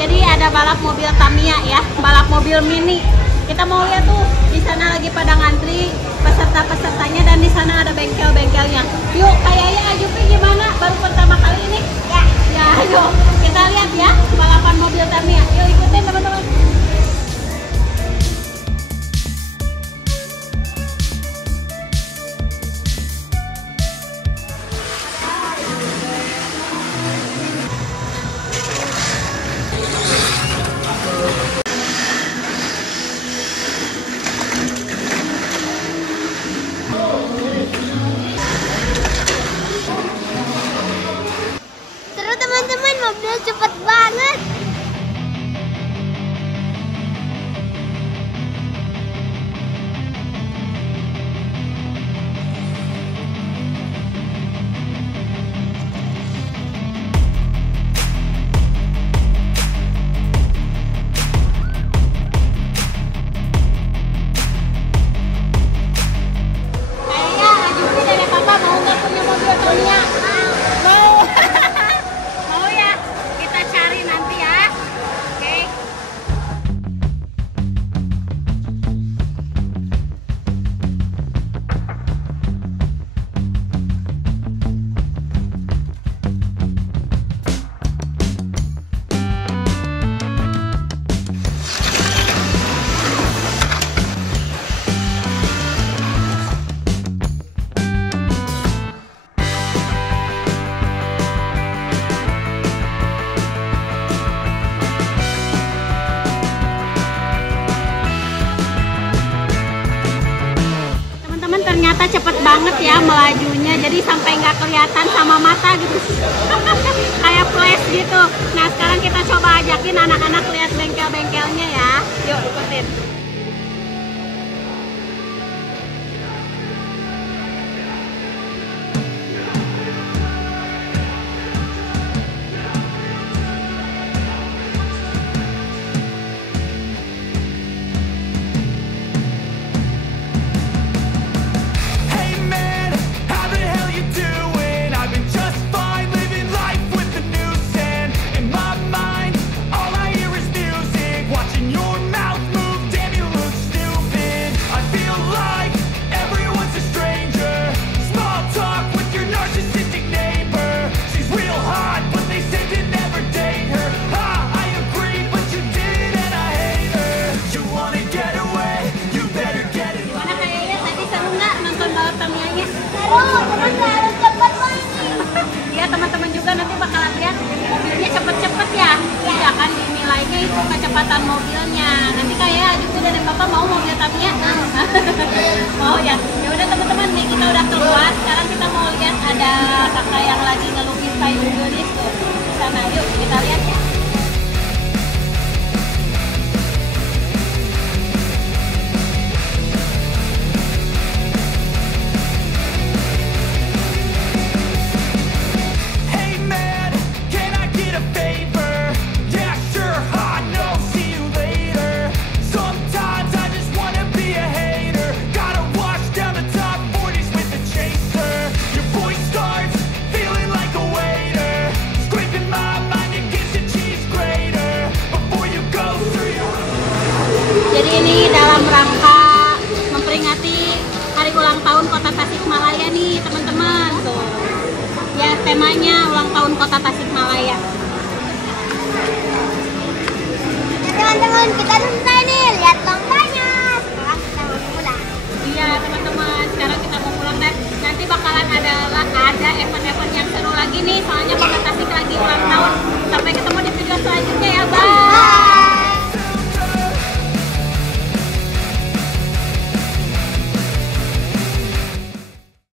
Jadi ada balap mobil Tamiya ya, balap mobil mini. Kita mau lihat tuh di sana lagi pada ngantri peserta-pesertanya dan di sana ada bengkel-bengkelnya. Yuk, kayaknya Ajupi gimana? Baru pertama kali ini? Ya. Ya, yuk kita lihat ya balapan mobil Tamiya. Yuk ikutin teman-teman. Teman-teman, mobil cepet banget. Kayaknya Ajupi dan Papa mau nggak punya mobil Tamiya? Mau. Mau ya? Kita cari nanti ya. Oke. Teman-teman, ternyata cepet banget ya melajunya, jadi sampai nggak kelihatan sama mata gitu. Kayak flash gitu. Nah, sekarang kita coba ajakin anak-anak lihat bengkel-bengkelnya ya. Yuk ikutin. Hey man, how the hell you doing? I've been just fine, living life with the noose and in my mind, all I hear is music. Watching your mouth move, damn you look stupid. I feel like everyone's a stranger. Small talk with your narcissistic neighbor. She's real hot, but they said to never date her. I agree, but you did and I hate her. You wanna get away, you better get it. Gimana kayaknya tadi seru nggak nonton balap Tamiyanya? Seru, teman harus cepet banget. Iya, teman-teman juga nanti bakalan lihat mobilnya cepet-cepet ya. Iya kan, dinilainya itu kecepatan mobilnya. Nanti kayak Ajupi dan Papa mau mobil Tamiya? Mau ya? Ya udah teman-teman, nih kita udah keluar. Sekarang kita mau lihat ada kakak yang lagi ngelukis payung gelis tuh di sana. Yuk kita lihat ya. Hey man, can I get a favor? Yeah, sure, I know, see you later. Sometimes I just wanna be a hater. Gotta wash down the top 40s with a chaser. Your voice starts feeling like a waiter. Scraping my mind against a cheese grater. Before you go through your Jadi ini dalam rangka memperingati hari ulang tahun Kota Tasikmalaya nih teman-teman tuh. Ya temanya ulang tahun Kota Tasikmalaya.